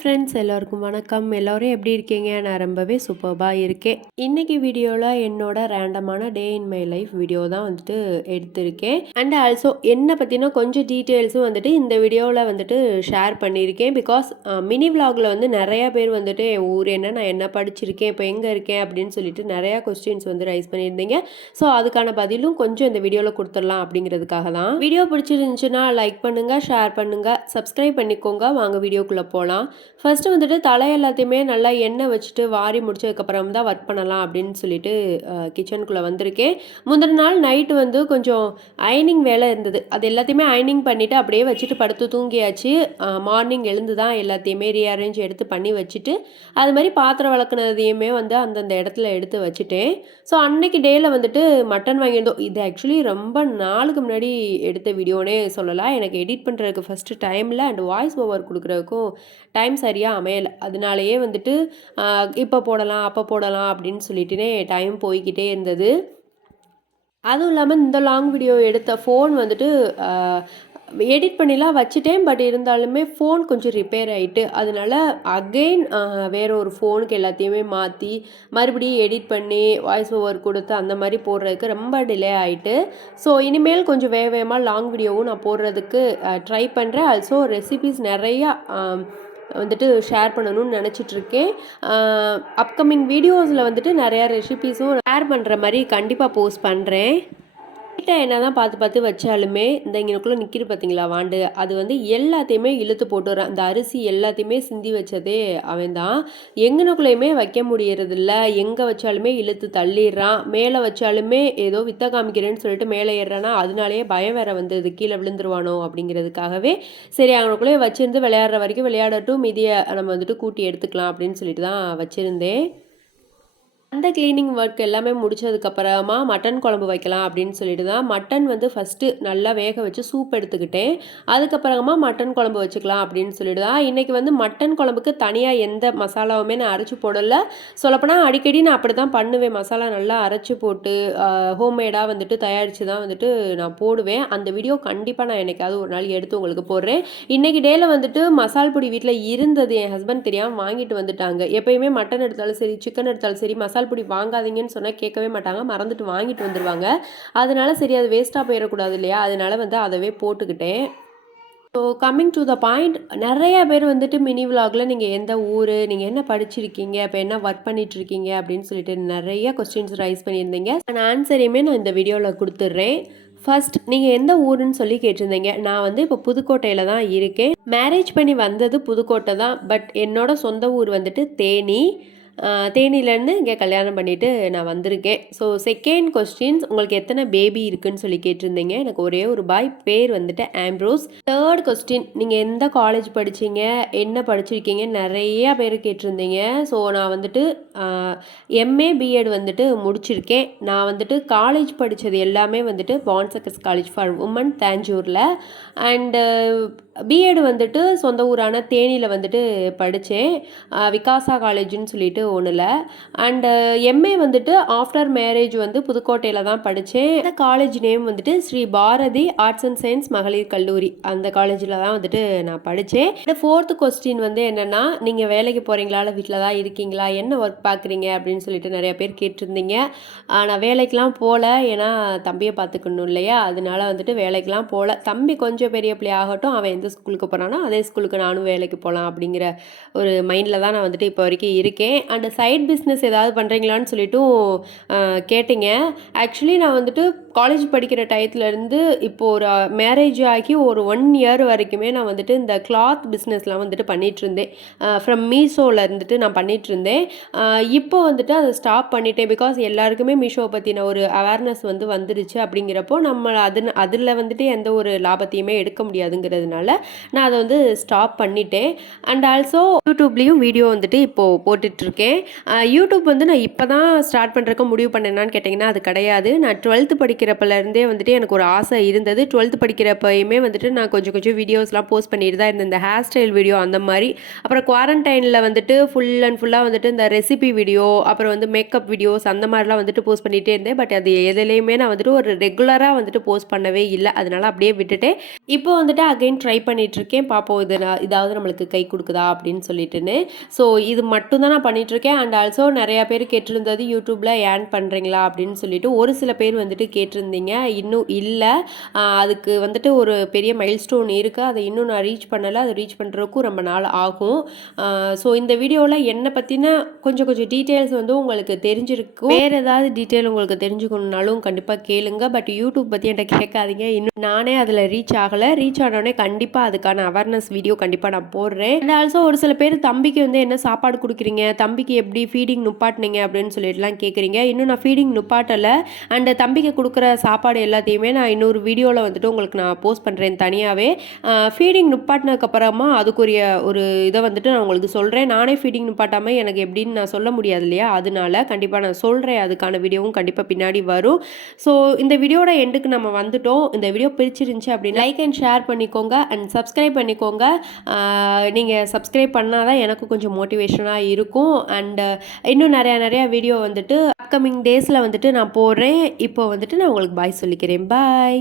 Friends எல்லோருக்கும் வணக்கம். எல்லோரும் எப்படி இருக்கீங்க? நான் ரொம்பவே சூப்பர்பாக இருக்கேன். இன்னைக்கு வீடியோவில் என்னோட ரேண்டமான day in my life video தான் வந்துட்டு எடுத்திருக்கேன். அண்ட் ஆல்சோ என்னை பற்றின கொஞ்சம் டீட்டெயில்ஸும் வந்துட்டு இந்த வீடியோவில் வந்துட்டு ஷேர் பண்ணியிருக்கேன். பிகாஸ் மினி vlogல வந்து நிறையா பேர் வந்துட்டு என் ஊர் என்ன நான் என்ன படிச்சிருக்கேன் இப்போ எங்கே இருக்கேன் அப்படின்னு சொல்லிட்டு நிறையா கொஸ்டின்ஸ் வந்து ரைஸ் பண்ணியிருந்தீங்க. ஸோ அதுக்கான பதிலும் கொஞ்சம் இந்த வீடியோவில் கொடுத்துடலாம் அப்படிங்கிறதுக்காக தான். வீடியோ பிடிச்சிருந்துச்சுன்னா லைக் பண்ணுங்கள் ஷேர் பண்ணுங்கள் சப்ஸ்கிரைப் பண்ணிக்கோங்க. வாங்க வீடியோக்குள்ளே போகலாம் ஃபஸ்ட்டு வந்துட்டு தலை எல்லாத்தையுமே நல்லா எண்ணெய் வச்சுட்டு வாரி முடிச்சதுக்கப்புறம் தான் ஒர்க் பண்ணலாம் அப்படின்னு சொல்லிட்டு கிச்சனுக்குள்ளே வந்திருக்கேன். முந்தின நாள் நைட்டு வந்து கொஞ்சம் அயனிங் வேலை இருந்தது. அது எல்லாத்தையுமே அயனிங் பண்ணிவிட்டு அப்படியே வச்சுட்டு படுத்து தூங்கியாச்சு. மார்னிங் எழுந்து தான் எல்லாத்தையுமே ரீஅரேஞ்ச் எடுத்து பண்ணி வச்சுட்டு அது மாதிரி பாத்திரம் வளர்க்குனதையுமே வந்து அந்தந்த இடத்துல எடுத்து வச்சுட்டேன். ஸோ அன்னைக்கு டேயில் வந்துட்டு மட்டன் வாங்கியிருந்தோம். இது ஆக்சுவலி ரொம்ப நாளுக்கு முன்னாடி எடுத்த வீடியோனே சொல்லலாம். எனக்கு எடிட் பண்ணுறதுக்கு ஃபஸ்ட்டு டைமில் அண்ட் வாய்ஸ் ஓவர் கொடுக்குறதுக்கும் டைம் சரியாக அமையலை. அதனாலேயே வந்துட்டு இப்போ போடலாம் அப்போ போடலாம் அப்படின்னு சொல்லிட்டுனே டைம் போய்கிட்டே இருந்தது. அதுவும் இல்லாமல் இந்த லாங் வீடியோ எடுத்த ஃபோன் வந்துட்டு எடிட் பண்ணிலாம் வச்சுட்டேன். பட் இருந்தாலுமே ஃபோன் கொஞ்சம் ரிப்பேர் ஆகிட்டு அதனால அகெயின் வேற ஒரு ஃபோனுக்கு எல்லாத்தையுமே மாற்றி மறுபடியும் எடிட் பண்ணி வாய்ஸ் ஓவர் கொடுத்து அந்த மாதிரி போடுறதுக்கு ரொம்ப டிலே ஆகிட்டு ஸோ இனிமேல் கொஞ்சம் வேக வேகமாக லாங் வீடியோவும் நான் போடுறதுக்கு ட்ரை பண்ணுறேன் ஆல்சோ ரெசிபிஸ் நிறையா வந்துட்டு ஷேர் பண்ணணும்னு நினச்சிட்ருக்கேன். அப்கமிங் வீடியோஸில் வந்துட்டு நிறையா ரெசிபீஸும் ஷேர் பண்ணுற மாதிரி கண்டிப்பாக போஸ்ட் பண்ணுறேன் லைட்டாக என்ன தான் பார்த்து பார்த்து வச்சாலுமே இந்த இங்கனுக்குள்ளே நிற்கிது பார்த்தீங்களா வாண்டு? அது வந்து எல்லாத்தையுமே இழுத்து போட்டுறான் அந்த அரிசி எல்லாத்தையுமே சிந்தி வச்சதே அவன் தான் எங்கனுக்குள்ளேயுமே வைக்க முடியறதில்ல. எங்கே வச்சாலுமே இழுத்து தள்ளிடுறான் மேலே வச்சாலுமே ஏதோ வித்த காமிக்கிறேன்னு சொல்லிட்டு மேலே ஏறுறானா அதனாலேயே பயம் வேற வந்தது. கீழே விழுந்துருவானோ அப்படிங்கிறதுக்காகவே. சரி அவனுக்குள்ளே வச்சிருந்து விளையாடுற வரைக்கும் விளையாடட்டும். மீதியை நம்ம வந்துட்டு கூட்டி எடுத்துக்கலாம் அப்படின்னு சொல்லிட்டு தான் வச்சுருந்தேன். அந்த க்ளீனிங் ஒர்க் எல்லாமே முடிச்சதுக்கப்புறமா மட்டன் குழம்பு வைக்கலாம் அப்படின்னு சொல்லிட்டு தான் மட்டன் வந்து ஃபஸ்ட்டு நல்லா வேக வச்சு சூப் எடுத்துக்கிட்டேன். அதுக்கப்புறமா மட்டன் குழம்பு வச்சுக்கலாம் அப்படின்னு சொல்லிட்டு தான் இன்றைக்கி வந்து மட்டன் குழம்புக்கு தனியாக எந்த மசாலாவுமே நான் அரைச்சி போடலை. சொல்லப்போனால் அடிக்கடி நான் அப்படி தான் பண்ணுவேன். மசாலா நல்லா அரைச்சி போட்டு ஹோம்மேடாக வந்துட்டு தயாரித்து தான் வந்துட்டு நான் போடுவேன். அந்த வீடியோ கண்டிப்பாக நான் என்னைக்காவது ஒரு நாள் எடுத்து உங்களுக்கு போடுறேன். இன்றைக்கி டேயில் வந்துட்டு மசால் பொடி வீட்டில் இருந்தது என் ஹஸ்பண்ட் தெரியாமல் வாங்கிட்டு வந்துட்டாங்க. எப்பயுமே மட்டன் எடுத்தாலும் சரி சிக்கன் எடுத்தாலும் சரி மசால் பொடி வாங்காதீங்கன்னு சொன்னால் கேட்கவே மாட்டாங்க. மறந்துட்டு வாங்கிட்டு வந்துடுவாங்க அதனால் சரி அது வேஸ்ட்டாக போயிடக்கூடாது இல்லையா? அதனால் வந்து அதவே போட்டுக்கிட்டேன். So coming to the point நிறைய பேர் வந்துட்டு மினி விலாகில் நீங்கள் எந்த ஊர் நீங்கள் என்ன படிச்சிருக்கீங்க இப்போ என்ன ஒர்க் பண்ணிகிட்ருக்கீங்க அப்படின்னு சொல்லிட்டு நிறைய கொஸ்டின்ஸ் ரைஸ் பண்ணியிருந்தீங்க. நான் ஆன்சரையுமே நான் இந்த வீடியோவில் கொடுத்துட்றேன். ஃபர்ஸ்ட் நீங்கள் எந்த ஊருன்னு சொல்லி கேட்டிருந்தீங்க. நான் வந்து இப்போ புதுக்கோட்டையில் தான் இருக்கேன். மேரேஜ் பண்ணி வந்தது புதுக்கோட்டை தான். பட் என்னோட சொந்த ஊர் வந்துட்டு தேனி. தேனியிலேருந்து இங்கே கல்யாணம் பண்ணிவிட்டு நான் வந்திருக்கேன். ஸோ செகண்ட் கொஸ்டின்ஸ் உங்களுக்கு எத்தனை பேபி இருக்குன்னு சொல்லி கேட்டிருந்தீங்க. எனக்கு ஒரே ஒரு பாய் பேர் வந்துட்டு ஆம்ப்ரோஸ் தேர்ட் கொஸ்டின் நீங்கள் எந்த காலேஜ் படிச்சீங்க? என்ன படிச்சிருக்கீங்க? நிறையா பேர் கேட்டிருந்தீங்க. ஸோ நான் வந்துட்டு எம்ஏ பிஎட் வந்துட்டு முடிச்சிருக்கேன். நான் வந்துட்டு காலேஜ் படித்தது எல்லாமே வந்துட்டு Bon Secours college for women தேஞ்சூரில் and BEd வந்துட்டு சொந்த ஊரான தேனியில் வந்துட்டு படித்தேன் விகாசா காலேஜ்னு சொல்லிட்டு ஒன்றில் அண்டு எம்ஏ வந்துட்டு ஆஃப்டர் மேரேஜ் வந்து புதுக்கோட்டையில் தான் படித்தேன் அந்த காலேஜ் நேம் வந்துட்டு Sri Bharathi arts and science மகளிர் கல்லூரி அந்த காலேஜில் தான் வந்துட்டு நான் படித்தேன் இந்த ஃபோர்த்து கொஸ்டின் வந்து என்னென்னா நீங்கள் வேலைக்கு போகிறீங்களா இல்லை வீட்டில் தான் இருக்கீங்களா? என்ன ஒர்க் பார்க்குறீங்க அப்படின்னு சொல்லிட்டு நிறைய பேர் கேட்டிருந்தீங்க. நான் வேலைக்கெலாம் போகல ஏன்னா தம்பியை பார்த்துக்கணும் இல்லையா? அதனால வந்துட்டு வேலைக்கெலாம் போகல தம்பி கொஞ்சம் பெரிய பிள்ளை ஆகட்டும் அவன் எந்த ஸ்கூலுக்கு போகிறானோ அதே ஸ்கூலுக்கு நானும் வேலைக்கு போகலாம் அப்படிங்கிற ஒரு மைண்டில் தான் நான் வந்துட்டு இப்போ வரைக்கும் இருக்கேன். அண்ட் சைட் பிஸ்னஸ் ஏதாவது பண்ணுறீங்களான்னு சொல்லிட்டும் கேட்டிங்க கேட்டீங்க. ஆக்சுவலி நான் வந்துட்டு காலேஜ் படிக்கிற டயத்துலேருந்து இப்போ ஒரு மேரேஜ் ஆகி ஒரு ஒன் இயர் வரைக்குமே நான் வந்துட்டு இந்த கிளாத் பிஸ்னஸ்லாம் வந்துட்டு பண்ணிகிட்ருந்தேன் இருந்தேன். ஃப்ரம் மீஷோவில் இருந்துட்டு நான் பண்ணிகிட்ருந்தேன் இருந்தேன். இப்போ வந்துட்டு அதை ஸ்டாப் பண்ணிட்டேன் பிகாஸ் எல்லாருக்குமே மீஷோவை பற்றின ஒரு அவேர்னஸ் வந்து வந்துருச்சு அப்படிங்கிறப்போ நம்ம அது அதில் வந்துட்டு எந்த ஒரு லாபத்தையுமே எடுக்க முடியாதுங்கிறதுனால நான் அதை வந்து ஸ்டாப் பண்ணிட்டேன். அண்ட் ஆல்சோ யூடியூப்லேயும் வீடியோ வந்துட்டு இப்போது போட்டுட்ருக்கேன். யூடியூப் வந்து நான் இப்போ தான் ஸ்டார்ட் பண்ணுறக்க முடிவு பண்ணேனான்னு கேட்டிங்கன்னா அது கிடையாது. நான் டுவெல்த்து படிக்கிறப்பலேருந்தே வந்துட்டு எனக்கு ஒரு ஆசை இருந்தது. டுவெல்த்து படிக்கிறப்பயுமே வந்துட்டு நான் கொஞ்சம் கொஞ்சம் வீடியோஸ்லாம் போஸ்ட் பண்ணிட்டு தான் இருந்தேன். இந்த ஹேர் ஸ்டைல் வீடியோ அந்த மாதிரி. அப்புறம் குவாரண்டைனில் வந்துட்டு ஃபுல் அண்ட் ஃபுல்லாக வந்துட்டு இந்த ரெசிபி வீடியோ அப்புறம் வந்து மேக்கப் வீடியோஸ் அந்த மாதிரிலாம் வந்துட்டு போஸ்ட் பண்ணிகிட்டே இருந்தேன். பட் அது எதுலேயுமே நான் வந்துட்டு ஒரு ரெகுலராக வந்துட்டு போஸ்ட் பண்ணவே இல்லை. அதனால அப்படியே விட்டுட்டேன். இப்போ வந்துட்டு அகைன் ட்ரை பண்ணிகிட்ருக்கேன் பார்ப்போம் இது நான் இதாவது நம்மளுக்கு கை கொடுக்குதா அப்படின்னு சொல்லிட்டுன்னு. ஸோ இது மட்டும் தான் நான் பண்ணிகிட்ருக்கேன் அண்ட் ஆல்சோ நிறையா பேர் கேட்டிருந்தது யூடியூப்பில் ஏர்ன் பண்ணுறீங்களா அப்படின்னு சொல்லிட்டு. ஒரு சில பேர் வந்துட்டு கேட்டிருந்தீங்க. இன்னும் இல்லை. அதுக்கு வந்துட்டு ஒரு பெரிய மைல் ஸ்டோன் இருக்குது அதை இன்னும் நான் ரீச் பண்ணலை. அதை ரீச் பண்ணுறதுக்கும் ரொம்ப நாள் ஆகும். ஸோ இந்த வீடியோவில் என்னை பற்றின கொஞ்சம் கொஞ்சம் டீட்டெயில்ஸ் வந்து உங்களுக்கு தெரிஞ்சிருக்கும். வேறு ஏதாவது டீட்டெயில் உங்களுக்கு தெரிஞ்சுக்கணுன்னாலும் கண்டிப்பாக கேளுங்க. பட் யூடியூப் பற்றி என்கிட்ட கேட்காதீங்க. இன்னும் நானே அதில் ரீச் ஆகலை. ரீச் ஆனோடனே கண்டிப்பாக அதுக்கான அவேர்னஸ் வீடியோ கண்டிப்பாக நான் போடுறேன். அண்ட் ஆல்சோ ஒரு சில பேர் தம்பிக்கு வந்து என்ன சாப்பாடு கொடுக்குறீங்க? தம்பிக்கு எப்படி ஃபீடிங் நுப்பாட்டினீங்க? அப்படின்னு சொல்லிட்டுலாம் கேட்குறீங்க இன்னும் நான் ஃபீடிங் நுப்பாட்டலை. அண்ட் தம்பிக்கு கொடுக்குற சாப்பாடு எல்லாத்தையுமே நான் இன்னொரு வீடியோவில் வந்துட்டு உங்களுக்கு நான் போஸ்ட் பண்ணுறேன் தனியாகவே ஃபீடிங் நுப்பாட்டினதுக்கப்புறமா அதுக்குரிய ஒரு இதை வந்துட்டு நான் உங்களுக்கு சொல்கிறேன் நானே ஃபீடிங் நுப்பாட்டாமல் எனக்கு எப்படின்னு நான் சொல்ல முடியாது இல்லையா? அதனால கண்டிப்பாக நான் சொல்கிறேன் அதுக்கான வீடியோவும் கண்டிப்பாக பின்னாடி வரும். ஸோ இந்த வீடியோட எண்டுக்கு நம்ம வந்துட்டோம். இந்த வீடியோ பிடிச்சிருந்துச்சி அப்படின்னு லைக் அண்ட் ஷேர் பண்ணிக்கோங்க. அண்ட் அண்ட் சப்ஸ்கிரைப் பண்ணிக்கோங்க. நீங்கள் சப்ஸ்கிரைப் பண்ணால் தான் எனக்கு கொஞ்சம் மோட்டிவேஷனாக இருக்கும். அண்டு இன்னும் நிறையா நிறையா வீடியோ வந்துட்டு அப்கமிங் டேஸில் வந்துட்டு நான் போடுறேன். இப்போ வந்துட்டு நான் உங்களுக்கு பாய் சொல்லிக்கிறேன். பாய்